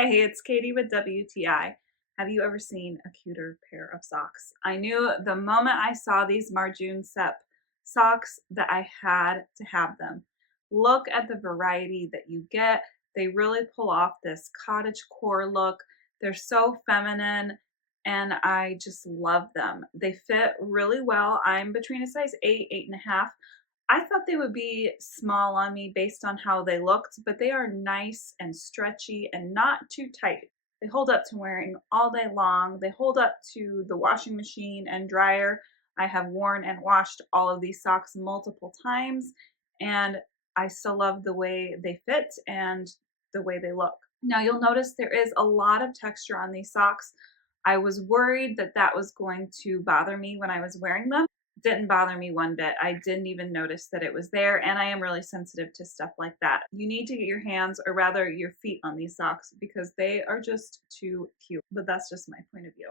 Hey, it's Katie with WTI. Have you ever seen a cuter pair of socks? I knew the moment I saw these MarJunSep socks that I had to have them. Look at the variety that you get. They really pull off this cottage core look. They're so feminine and I just love them. They fit really well. I'm between a size 8, 8.5. I thought they would be small on me based on how they looked, but they are nice and stretchy and not too tight. They hold up to wearing all day long. They hold up to the washing machine and dryer. I have worn and washed all of these socks multiple times, and I still love the way they fit and the way they look. Now you'll notice there is a lot of texture on these socks. I was worried that that was going to bother me when I was wearing them. Didn't bother me one bit. I didn't even notice that it was there, and I am really sensitive to stuff like that. You need to get your hands, or rather your feet, on these socks because they are just too cute, but that's just my point of view.